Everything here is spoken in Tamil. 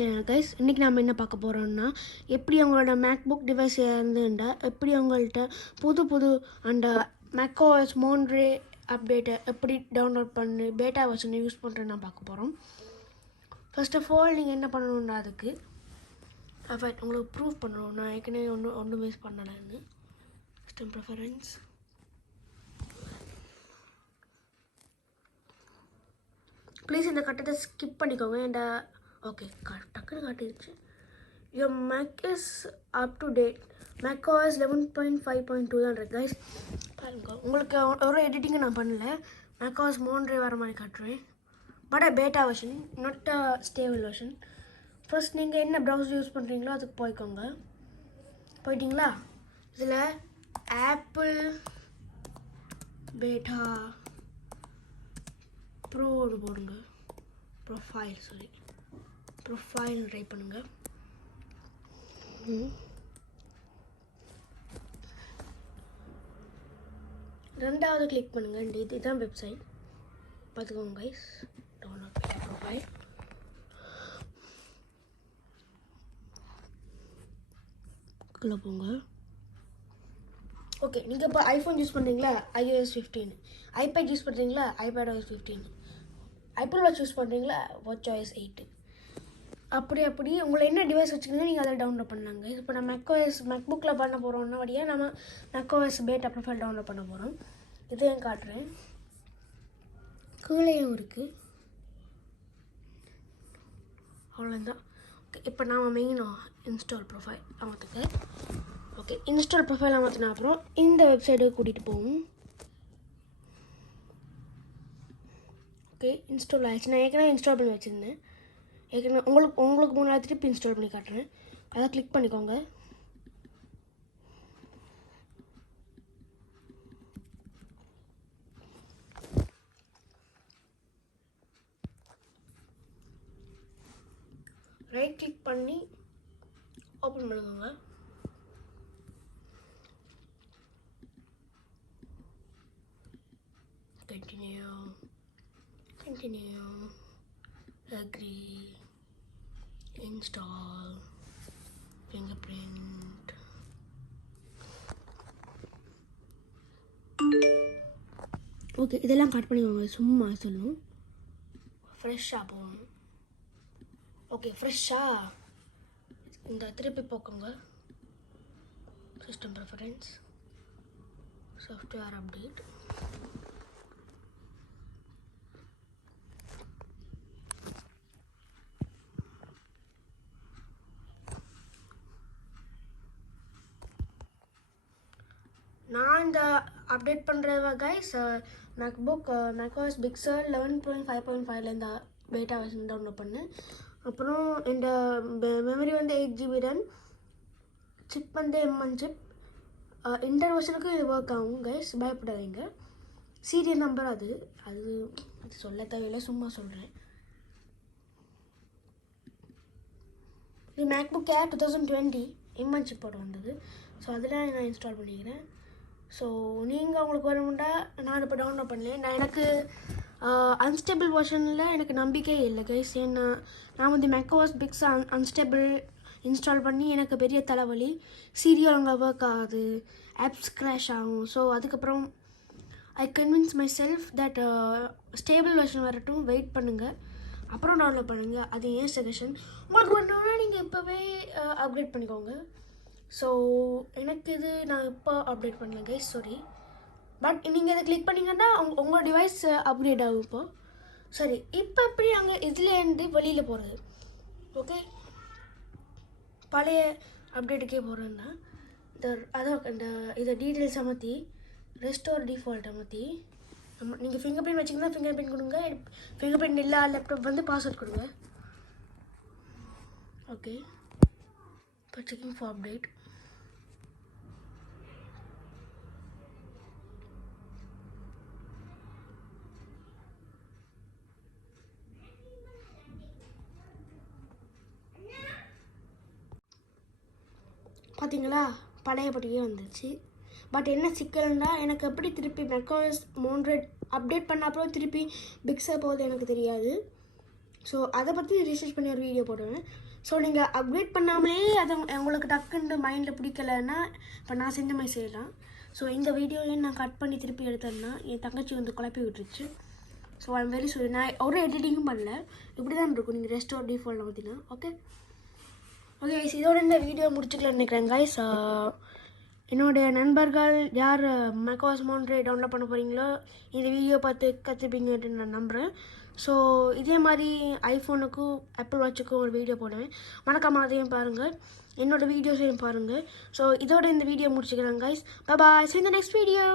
Channel guys. இன்றைக்கி நம்ம என்ன பார்க்க போகிறோம்னா, எப்படி அவங்களோட மேக்புக் டிவைஸ் இருந்துண்டா எப்படி அவங்கள்ட்ட புது அந்த macOS Monterey அப்டேட்டை எப்படி டவுன்லோட் பண்ணி பேட்டா வெர்ஷன் யூஸ் பண்ணுறேன்னு நான் பார்க்க போகிறோம். ஃபர்ஸ்ட் ஆஃப் ஆல் நீங்கள் என்ன பண்ணணுன்னா, அதுக்கு உங்களுக்கு ப்ரூவ் பண்ணணும். நான் ஏற்கனவே ஒன்றும் மிஸ் பண்ணலைன்னு. சிஸ்டம் ப்ரிஃபரன்ஸ், ப்ளீஸ் இந்த கட்டத்தை ஸ்கிப் பண்ணிக்கோங்க. இந்த ஓகே டக்குன்னு காட்டிடுச்சு. Your Mac is up to date. macOS 11.5.2 தான் இருக்கு கைஸ். பாருங்க, உங்களுக்கு ஒரு எடிட்டிங்கும் நான் பண்ணல. macOS Monterey வர மாதிரி காட்டுறேன். But beta version, not a stable version. First நீங்கள் என்ன ப்ரௌசர் யூஸ் பண்ணுறீங்களோ அதுக்கு போயிட்டீங்களா? இதில் ஆப்பிள் பேட்டா ப்ரோன்னு போடுங்க. ப்ரொஃபைல் ட்ரை பண்ணுங்க. ரெண்டாவது கிளிக் பண்ணுங்க. இதுதான் வெப்சைட், பார்த்துக்கோங்க கைஸ். Download profile. குள்ளே போங்க. ஓகே, நீங்கள் இப்போ ஐஃபோன் யூஸ் பண்ணுறீங்களா? iOS 15. ஐபேட் யூஸ் பண்ணுறீங்களா? iPadOS 15. Apple Watch யூஸ் பண்ணுறீங்களா? WatchOS 8. அப்படி உங்களை என்ன டிவைஸ் வச்சுக்கோங்க, நீங்கள் அதில் டவுன்லோட் பண்ணலாங்க. இப்போ நம்ம மேக்புக்கில் பண்ண போகிறோம்னா வழியாக நம்ம macOS பேட்டா ப்ரொஃபைல் டவுன்லோட் பண்ண போகிறோம். இதையும் காட்டுறேன். கீழேயும் இருக்குது. அவ்வளோதான். ஓகே, இப்போ நாம் மெயினாக இன்ஸ்டால் ப்ரொஃபைல் அமர்த்துக்கு. ஓகே, இன்ஸ்டால் ப்ரொஃபைல் அமர்த்தின அப்புறம் இந்த வெப்சைட்டுக்கு கூட்டிகிட்டு போவோம். ஓகே, இன்ஸ்டால் ஆகிடுச்சு. நான் ஏற்கனவே இன்ஸ்டால் பண்ணி வச்சுருந்தேன். ஏற்கனவே உங்களுக்கு முன்னாடி திருப்பி இன்ஸ்டால் பண்ணி காட்டுறேன். அதை கிளிக் பண்ணிக்கோங்க. ரைட் கிளிக் பண்ணி ஓப்பன் பண்ணிக்கோங்க. Continue, agree, install, fingerprint. Okay, இதெல்லாம் கட் பண்ணிக்கோங்க. சும்மா சொல்லணும். ஃப்ரெஷ்ஷாக போகணும். ஓகே, ஃப்ரெஷ்ஷாக இந்த திருப்பி போக்கோங்க. System preference, software update. நான் இந்த அப்டேட் பண்ணுற கைஸ் macOS Big Sur 11.5.5 இந்த பேட்டா வெர்ஷன் டவுன்லோட் பண்ணேன். அப்புறம் இந்த மெமரி வந்து 8GB ரன், சிப் வந்து M1 சிப். இன்டர் வெர்ஷனுக்கு ஒர்க் ஆகும் கைஸ், பயப்படாதீங்க. சீரியல் நம்பர் அது சொல்ல தேவையில்லை, சும்மா சொல்கிறேன். இது மேக்புக் ஏர் 2020 M1 சிப்போட வந்தது. ஸோ அதில் நான் இன்ஸ்டால் பண்ணிக்கிறேன். ஸோ நீங்கள் உங்களுக்கு வரமுண்டா, நான் இப்போ டவுன்லோட் பண்ணேன். எனக்கு அன்ஸ்டேபிள் வெர்ஷனில் எனக்கு நம்பிக்கையே இல்லை கைஸ். ஏன்னா நான் வந்து macOS Big Sur unstable install பண்ணி எனக்கு பெரிய தலைவலி. சீரியல் அங்கே ஒர்க் ஆகுது, ஆப்ஸ் க்ராஷ் ஆகும். ஸோ அதுக்கப்புறம் I convince myself that stable version வரட்டும், வெயிட் பண்ணுங்கள், அப்புறம் டவுன்லோட் பண்ணுங்கள். அது ஏன் சஜஷன். உங்களுக்கு வேணும்னா நீங்கள் இப்போவே அப்கிரேட் பண்ணிக்கோங்க. ஸோ எனக்கு இது நான் இப்போ அப்டேட் பண்ணல கைஸ், சாரி. பட் நீங்கள் இதை கிளிக் பண்ணிங்கன்னா உங்கள் டிவைஸ் அப்கிரேட் ஆகும். இப்போ சரி, இப்போ எப்படி அங்கே இதுலேருந்து வெளியில் போகிறது? ஓகே, பழைய அப்டேட்டுக்கே போகிறேன்னா இதை டீட்டெயில்ஸ் அமர்த்தி ரெஸ்டோர் டிஃபால்ட் அமர்த்தி நீங்கள் ஃபிங்கர் பிரிண்ட் வச்சிங்கன்னா ஃபிங்கர் பிரிண்ட் கொடுங்க. ஃபிங்கர் பிரிண்ட் இல்லை லேப்டாப் வந்து பாஸ்வேர்ட் கொடுங்க. ஓகே, இப்போ செக்கிங் ஃபார் அப்டேட். பார்த்தீங்களா, பழையபடியே வந்துச்சு. பட் என்ன சிக்கல்னா, எனக்கு எப்படி திருப்பி macOS Monterey அப்டேட் பண்ண அப்புறம் திருப்பி Big Sur போகுது எனக்கு தெரியாது. ஸோ அதை பற்றி ரிசர்ச் பண்ணி ஒரு வீடியோ போடுவேன். ஸோ நீங்கள் அப்டேட் பண்ணாமலே அது உங்களுக்கு டக்குன்னு மைண்டில் பிடிக்கலைன்னா இப்போ நான் செஞ்ச மாதிரி செய்யலாம். ஸோ இந்த வீடியோவையும் நான் கட் பண்ணி திருப்பி எடுத்தேன்னா என் தங்கச்சி வந்து குழப்பி விட்டுருச்சு. So I'm very sorry. நான் ஒரு எடிட்டிங்கும் பண்ணல, இப்படி தான் இருக்கும் நீங்கள் ரெஸ்டோர் டிஃபால்ட் பார்த்தீங்கன்னா. ஓகே இதோட இந்த வீடியோ முடிச்சுக்கலாம்னு நினைக்கிறேன் கைஸ். என்னுடைய நண்பர்கள் யார் மேக்கோஸ் மான்ட்ரே டவுன்லோட் பண்ண போகிறீங்களோ இந்த வீடியோ பார்த்து கற்றுப்பீங்கன்னு நான் நம்புகிறேன். ஸோ இதே மாதிரி ஐஃபோனுக்கும் ஆப்பிள் வாட்சுக்கும் ஒரு வீடியோ போடுவேன், மறக்காம அதையும் பாருங்கள், என்னோடய வீடியோஸையும் பாருங்கள். ஸோ இதோட இந்த வீடியோ முடிச்சுக்கிறேன் guys. Bye bye, see you in the next video.